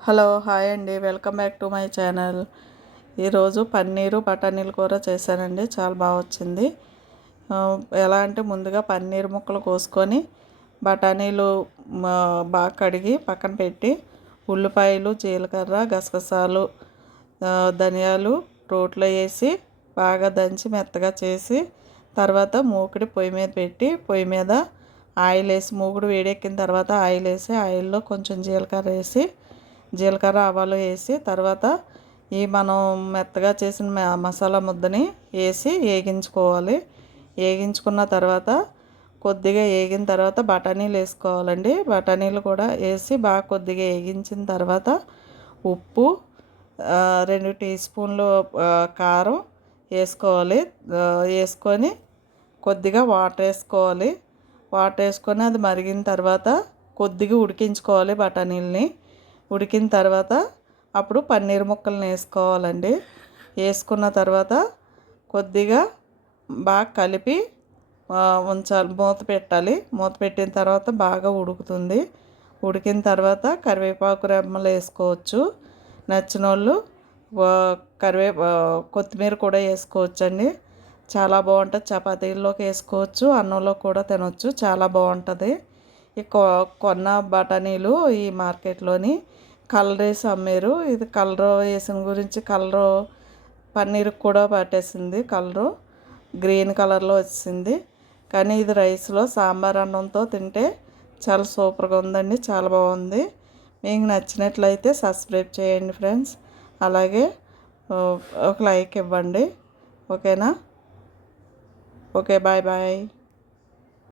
Hello hi అండి. Welcome back to my channel. ఈరోజు పన్నీరు బఠానీలు కూర చేశానండి. చాలా బాగా వచ్చింది. ఎలా అంటే ముందుగా పన్నీర్ ముక్కలు కోసుకొని బఠానీలు బాగా కడిగి పక్కన పెట్టి ఉల్లిపాయలు జీలకర్ర గసగసాలు ధనియాలు రోట్లో వేసి బాగా దంచి మెత్తగా చేసి తర్వాత మూకుడి పొయ్యి మీద పెట్టి పొయ్యి మీద ఆయిల్ వేసి మూకుడు వేడెక్కిన తర్వాత ఆయిల్ వేసి ఆయిల్లో కొంచెం జీలకర్ర వేసి జీలకర్ర ఆవాలు వేసి తర్వాత ఈ మనం మెత్తగా చేసిన మసాలా ముద్దని వేసి వేగించుకోవాలి. వేగించుకున్న తర్వాత కొద్దిగా వేగిన తర్వాత బఠానీలు వేసుకోవాలండి. బఠానీలు కూడా వేసి బాగా కొద్దిగా వేగించిన తర్వాత ఉప్పు రెండు టీ స్పూన్లు కారం వేసుకోవాలి. వేసుకొని కొద్దిగా వాటర్ వేసుకోవాలి. వాటర్ వేసుకొని అది మరిగిన తర్వాత కొద్దిగా ఉడికించుకోవాలి బఠానీలని. ఉడికిన తర్వాత అప్పుడు పన్నీర్ ముక్కలను వేసుకోవాలండి. వేసుకున్న తర్వాత కొద్దిగా బాగా కలిపి ఉంచాలి మూత పెట్టాలి. మూత పెట్టిన తర్వాత బాగా ఉడుకుతుంది. ఉడికిన తర్వాత కరివేపాకు రెమ్మలు వేసుకోవచ్చు. నచ్చిన వాళ్ళు కరివే కొత్తిమీర కూడా వేసుకోవచ్చు అండి చాలా బాగుంటుంది. చపాతీల్లోకి వేసుకోవచ్చు అన్నంలో కూడా తినవచ్చు చాలా బాగుంటుంది. ఈ కొన్న బఠానీలు ఈ మార్కెట్లోని కలర్ వేసి అమ్మారు. ఇది కలర్ వేసిన గురించి కలరు పన్నీర్ కూడా పట్టేసింది కలరు. గ్రీన్ కలర్లో వచ్చింది. కానీ ఇది రైస్లో సాంబార్ అన్నంతో తింటే చాలా సూపర్గా ఉందండి చాలా బాగుంది. మీకు నచ్చినట్లయితే సబ్స్క్రైబ్ చేయండి ఫ్రెండ్స్. అలాగే ఒక లైక్ ఇవ్వండి. ఓకేనా? Okay bye bye.